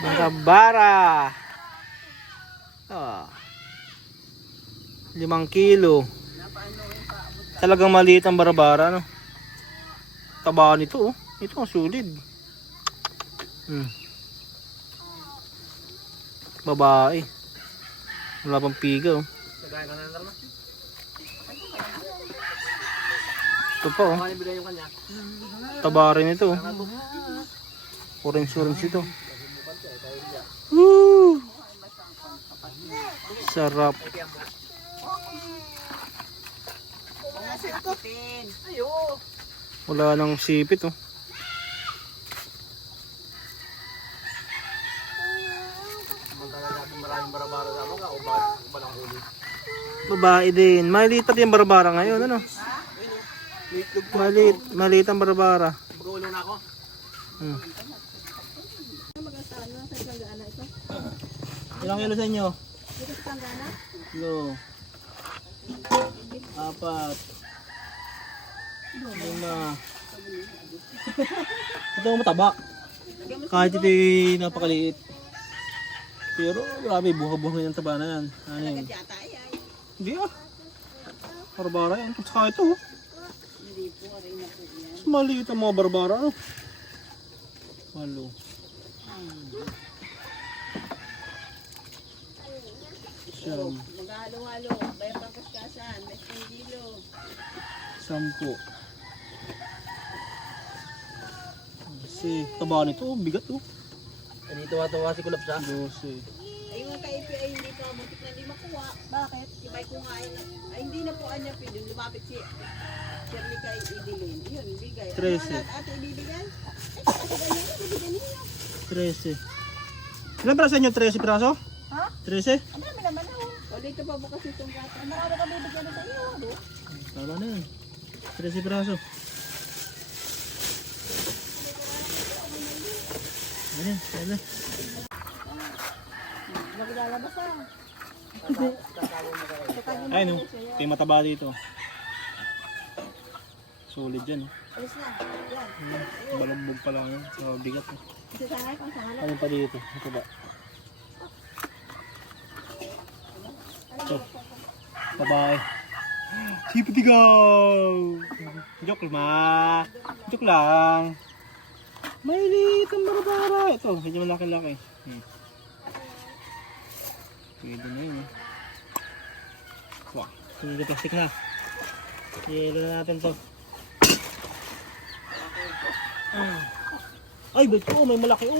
Barabara. Ah. Limang kilo. Talagang maliit ang barabara, no? Taba nito, oh. Ito ang sulit. Hmm. Babae. Wala pang piga, oh. Ito pa, oh. Taba rin ito, oh. Orange-orange ito. Sarap. Wala nang sipit oh. Babae din. Maliit pa din barabara ngayon, ano? Maliit, maliit ang barabara. Hmm. Ilang kilo sa inyo? Kilo. Apat. Lima. Ito ang mataba. Kahit ito napakaliit. Pero grabe, buha-buha ng taba na yan. Ano yun? Hindi ah. Barbara yan. At saka ito. oh. Mas maliit ang mga barbara. Ano? Halo. Siyam. Maghalo-halo, bayan pang kaskasan, may kilo. Sampu. Kasi taba nito, oh, bigat oh. Dito tuwa si Kulap siya. 12. Ay, yung kay ay hindi pa, butik na hindi makuha. Bakit? Si Bay ko nga ay, ay hindi na po anya pwede. Lumapit si Shirley kay Idilin. Yun, bigay. Trece. Ano ang ate ibibigay? Ay, kasi ganyan, ibibigay niya. 13. Ilan piraso inyo? 13 piraso? Ha? 13? Ang dami naman ako. O, dito pa bukas itong gata. Marami ka bibigyan na sa iyo. ano? Tama na yan. 13 piraso. Ayan, ayan. Maglalabas ah. Ay no, yung mataba dito. Solid yan. eh. Alis na. Yan. Hmm, Balumbog pa lang yan. So, bigat. Eh. Ano pa dito? Ito ba? Ito. Babae. Sipitigaw! Joke ma. Joke lang. Maliit ang barabara. Ito, medyo malaki-laki. Hmm. Pwede na yun. Eh. Wow. Hindi plastic na. Hilo na natin to. Ah. Ay, ba't ko? May malaki oh.